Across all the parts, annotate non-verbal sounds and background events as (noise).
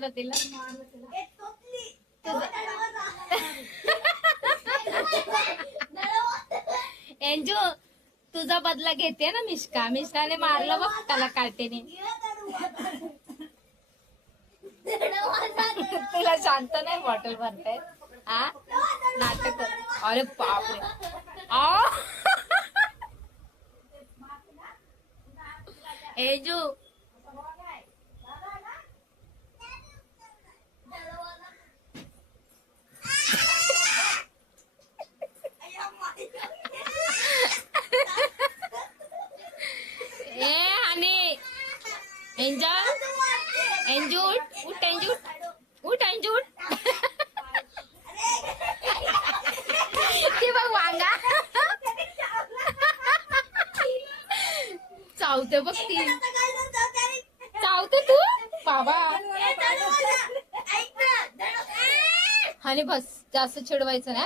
होता तिला एंजू तुझा बदला घेते ना मिश्का. मिश्काने मारलं बघ त्याला काटेने. तुला शांत नाही बॉटल भरताय हा नाटक अरे बापरे. आ? एजू एंजल एंजू उठ एंजू उठ उठ ती बघ वांगा चावते बघ ती चावते तू बाबा आणि बस जास्त चिडवायचं ना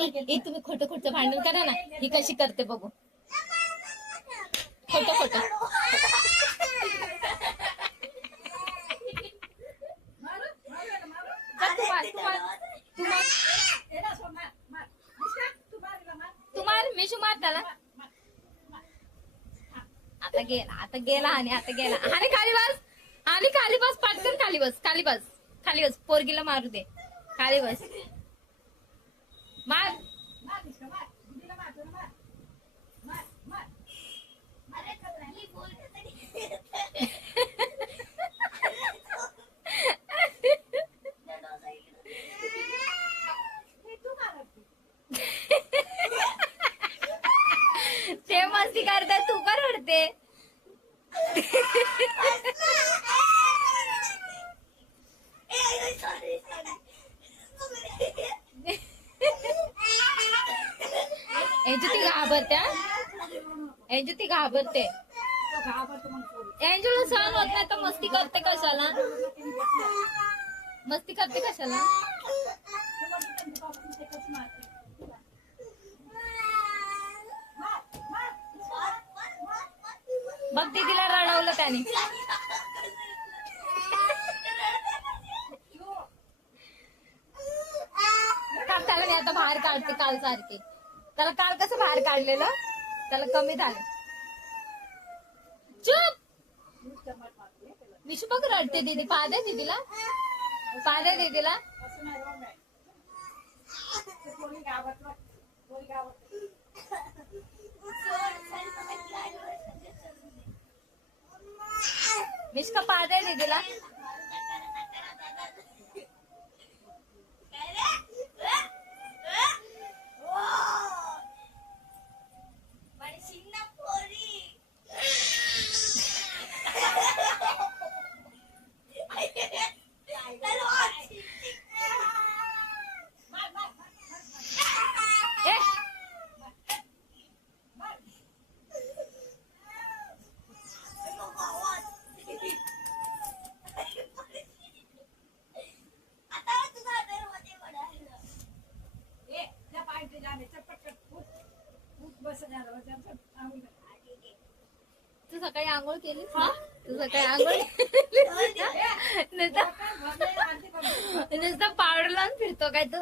ए, तुम्ही खोटं खोटं भांडण करा ना ही कशी करते बघू खोटं खोटं मिशू मार त्याला आता गेला आता गेला आणि आता गेला आणि खाली बस आणि खाली बस पटकन खाली बस खाली बस खाली बस पोरगीला मारू दे. खाली बस. मस्ती तू का रडते? एंजू ती घाबरते यांची ती घाबरते. एंजूला सहन होत नाही तर मस्ती करते कशाला? मस्ती करते कशाला? आणि त्याने त्याला मी आता बाहेर काढते काल सारखे. त्याला काल कसं बाहेर काढलेलं? त्याला कमी झालं. चुप! विशू बघ रडते दीदी. पाद्या दीदीला? पाहते दीदीला? मिश्का पाहते दीदीला तू सकाळी आंघोळ केलीस ना? तू सकाळी आंघोळ नुसतं पावडर लावून फिरतो काय तू?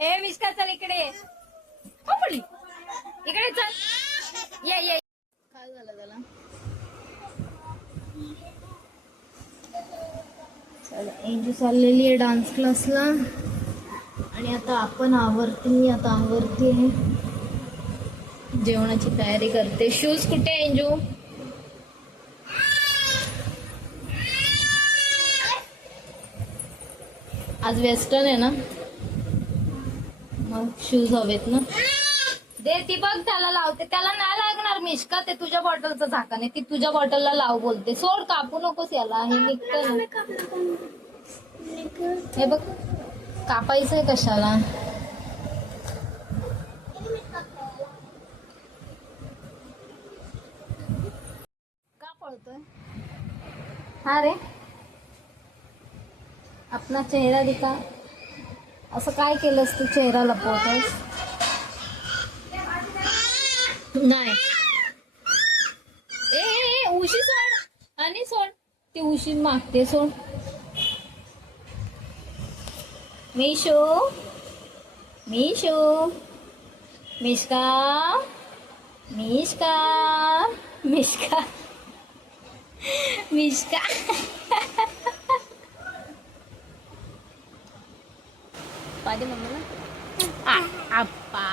ए मिष्का चल इकडे. इकडे चल. ये ये. काय झालं त्याला? चला एंजू चाललेली आहे डान्स क्लासला आणि आता आपण आवरते मी आता आवरते जेवणाची तयारी करते. शूज कुठे आहे, एंजू आज वेस्टर्न आहे ना? मग शूज हवेत ना? दे ती बघ त्याला लावते. त्याला नाही लागणार मिशका ते तुझ्या बॉटलचं झाकण आहे ती तुझ्या बॉटलला लाव बोलते. सोड कापू नकोस याला. हे निघत हे बघ. कापायचंय कशाला? का पळतोय? हा रे. आपला चेहरा दिका असं काय केलंस तू चेहरा लपवतोस? नाही. उशी सोड. आणि सोड. ती उशी मागते सोड. मिशू मिशू मिष्का मिष्का मिष्का मिष्का पादी मम्मीला आ, आप्पा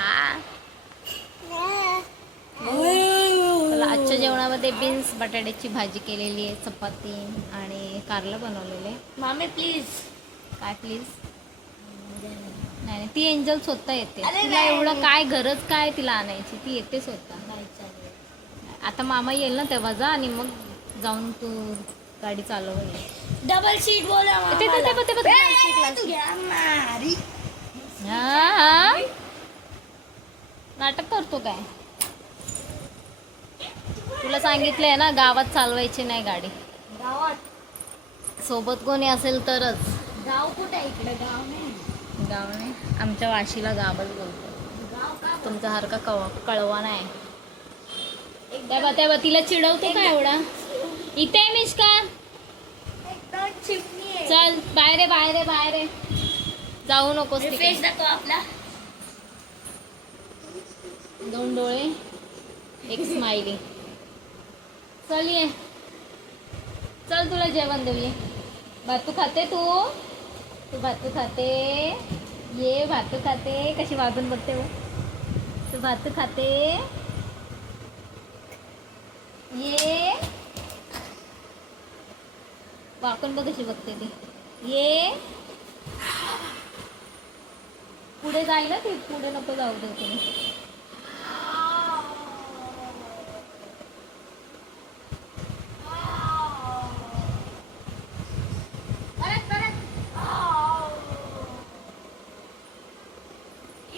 आजच्या जेवणामध्ये बीन्स बटाट्याची भाजी केलेली आहे चपाती आणि कारलं बनवलेले मामी प्लीज काय प्लीज नाही नाही, ती एंजल स्वतः येते. तिला. एवढं काय गरज काय तिला आणायची? ती येते स्वतः. आता मामा येईल ना तेव्हा जा आणि मग जाऊन तू गाडी चालव. डबल सीट बोला. नाटक करतो काय? तुला सांगितलंय ना गावात चालवायची नाही गाडी. गावात? सोबत कोणी असेल तरच. गाव कुठे इकडे? गाव नाही. गाव नाही आमच्या वाशीला गावच बोलतो गाव का तुमच्यासारखा कव कळवा नाही त्या तिला चिडवतो का एवढा? इथे आहे आहे चल बाहेर आहे बाहेर आहे बाहेर आहे जाऊ नकोस तिकडे. फेस दाखव आपला. दोन डोळे एक स्माइली चल ये. चल तुला जेवण देऊये भातू खाते तू? तू भातू खाते? ये भातू खाते कशी वागून बघते हो? तू भातू खाते? ये वाकून बघ कशी बघते ती. ये पुढे जायला ती पुढे नको जाऊ दे तुम्ही परत परत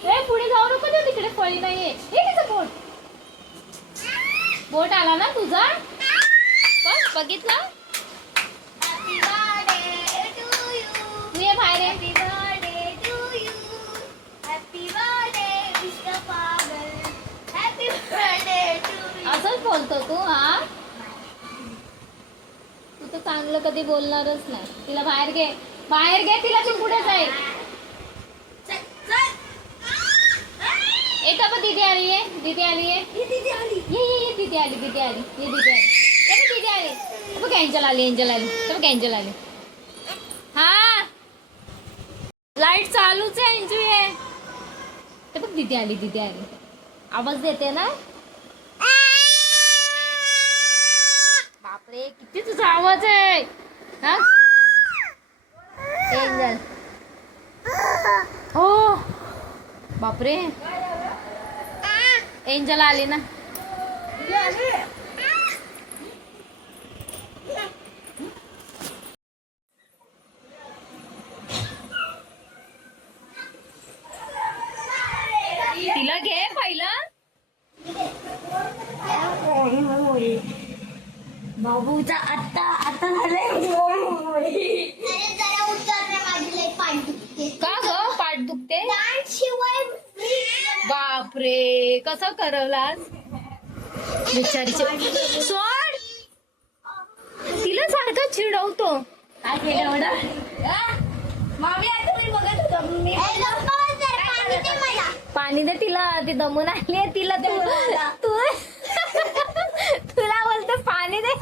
ए पुढे जाऊ नको फळी नाहीये. हे तिचं बोट. बोट आला ना तुझा? बघ बघितला? तू ये बाहेर असंच बोलतो तू हा? तू तर चांगलं कधी बोलणारच नाही. तिला बाहेर घे. बाहेर घे तिला तू पुढे जाईल का बघ दीदी आली आहे दीदी आली आहे ही। दीदी आली ये ये ये दीदी आली दीदी आली ये दीदी आली ते बघ दीदी आली ते बघ एंजल आली एंजल आली ते बघ एंजल आली हा। लाइट चालूच आहे एंजू आहे ते बघ दीदी आली दीदी आली आवाज देते ना? बापरे किती तुझा आवाज आहे हा? एंजल हो बापरे। एंजल आली ना तिला घे पहिलं बाबूचा आता आता झालंय जरा उतर रे माझी लई पाठ दुखते का ग पाठ दुखते डान्स शिवाय बापरे कसं करवलास? बिचारीचे सोड! तिला सारखं चिडवतो. काय केलं एवढं? मामी आता तुम्ही बघत होता? मी पाणी दे मला. पाणी दे तिला ती दमून आली आहे तिला. तू तू तुला बोलते पाणी दे.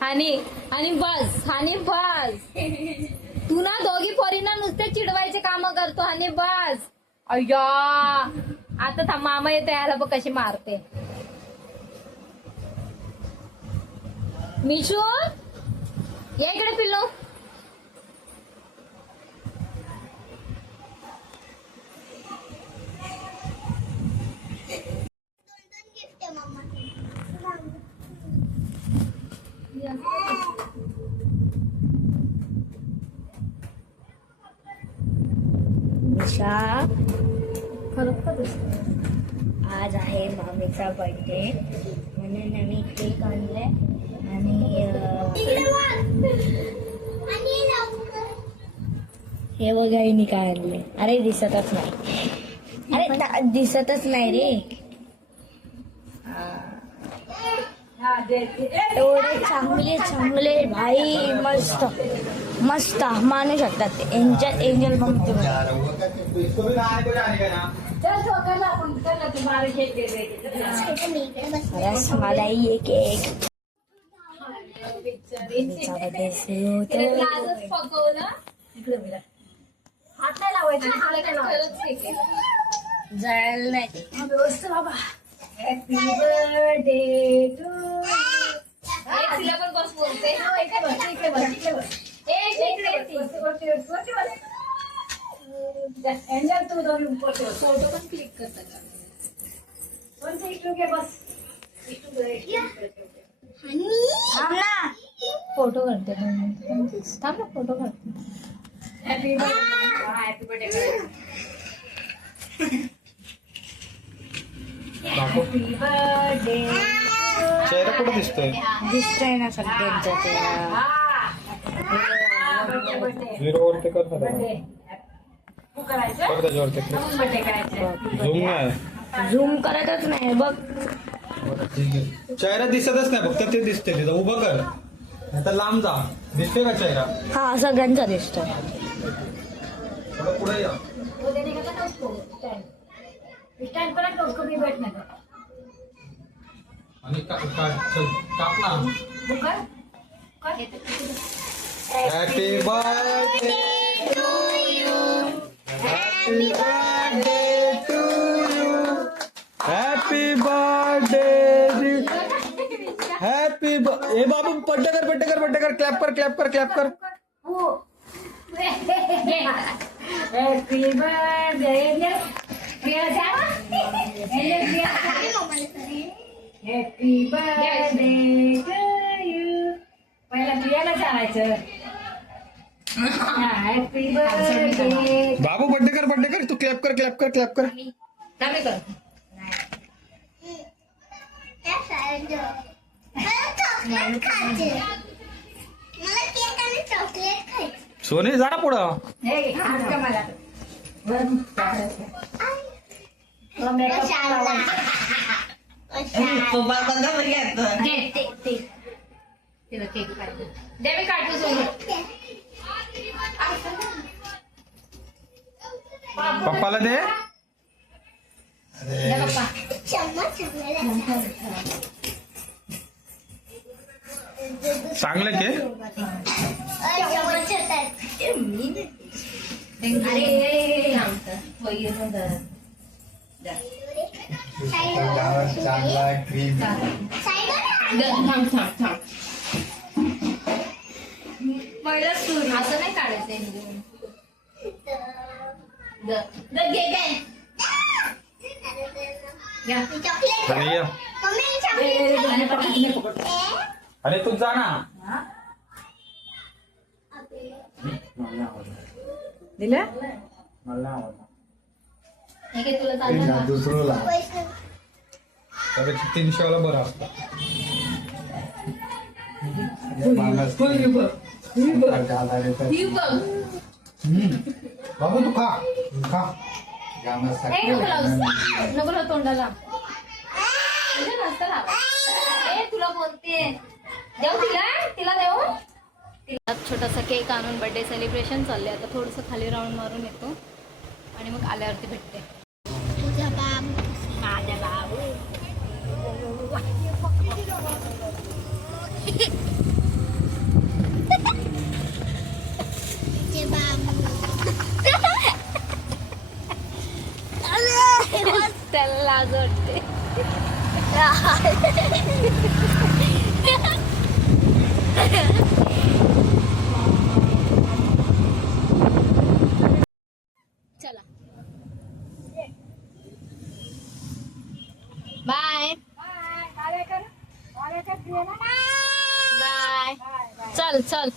आणि आणि बस आणि बस तू ना दोघी पोरींना नुसते चिडवायचे काम करतो आणि बस. अय्या. आता था मामा येतो याला बघ कशी मारते. मिशू ये इकडे पिल्लो. गिफ्ट निशा आज आहे मामीचा बर्थडे म्हणून आम्ही केक आणलाय. आणि हे बघा हिने काय आणले अरे दिसतच नाही. अरे दिसतच नाही रे. एवढे चांगले चांगले भाई मस्त. मस्त मानू शकतात. ते एंजल एंजल मग रसमलाई एक एक. नाही. बाबा. हॅपी बर्थडे टू तिला पण बस बोलते. फोटो पण क्लिक करतात थांब ना फोटो करते. थांब ना फोटो करते चेहरा कुठं दिसतोय दिसतोय ना सगळ्यांच्या चेहरा. झिरो जरा. झूम नाही झूम करतच नाही बघ. चेहरा दिसतच नाही फक्त ते दिसते तिथं. उभं कर. नाही तर लांब जा. दिसते का चेहरा? हा सगळ्यांचा दिसतोय. थोडं पुढे या. आणि का- का- चल, काप ना. Happy birthday happy birthday to you happy birthday happy ए बाबू बड्डे कर बड्डे कर बड्डे कर. क्लॅप कर क्लॅप कर क्लॅप कर. बाबू बड्डे कर बड्डे कर. तू क्लॅप कर क्लॅप कर क्लॅप कर. चांगले कर. त्या शाळेत मला? चॉकलेट खायचे मला केक आणि चॉकलेट खायचे सोने जा ना पुढं घे ते ते तिला केक पाहिजे. पप्पाला दे. चांगलं के अरे होईल चांगला क्रीम थांब थांब थांब. पहिलं सूर असं नाही काढायचं द घे काय घ्या. आणि ये. अरे तू जा ना दिलं मला नाही आवडलं. हे घे तुला चालतं का? त्यापेक्षा तीनशे वाला बरं असतं ही बघ बाबू तू खा. खा. ए, नको लावूस. नको लावू तोंडाला. तुझ्या नसतं लावा. ए तुला बोलते. देऊ तिला? तिला देऊ? तिला छोटासा केक आणून बर्थडे सेलिब्रेशन चालले आता थोडस खाली राऊंड मारून येतो. आणि मग आल्यावरती भेटते. माझ्या बाबू (laughs) त्याला लाज वाटते. चला. बाय बाय चल चल.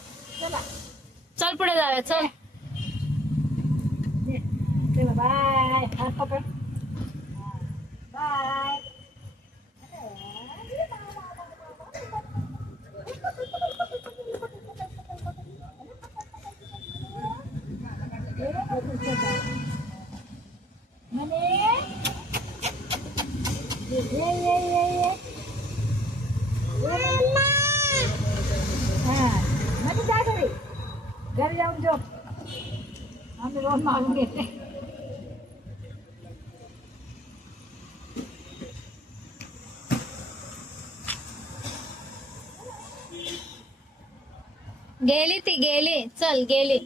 चल पुढे जाऊया चल बाय हात पकड बाय हा मग जा घरी घरी जाऊन झोप आम्ही रोज घेते गेली ती गेली. चल गेली.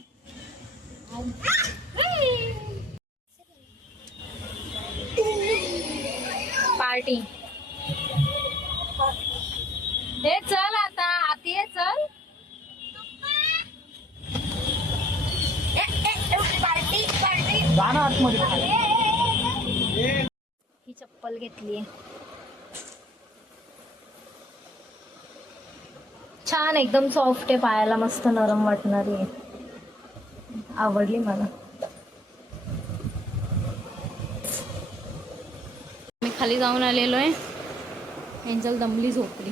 पार्टी. हे चल आता आती ये चल. जाणं आतमध्ये. ही चप्पल घेतली छान एकदम सॉफ्ट आहे पायाला मस्त नरम वाटणारी आहे. आवडली मला. खाली जाऊन आलेलो आहे. एंजल दमली झोपली.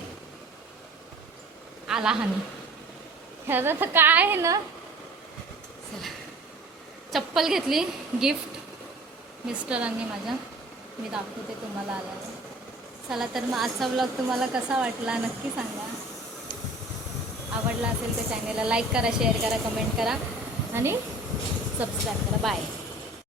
आला हानी. ह्याचं तर काय आहे ना? चला. चप्पल घेतली गिफ्ट. मिस्टरांनी माझ्या. मी दाखवते तुम्हाला आला चला तर मग आजचा ब्लॉग तुम्हाला कसा वाटला नक्की सांगा. आवडला असेल तर चॅनलला लाईक करा शेअर करा कमेंट करा आणि सबस्क्राईब करा. बाय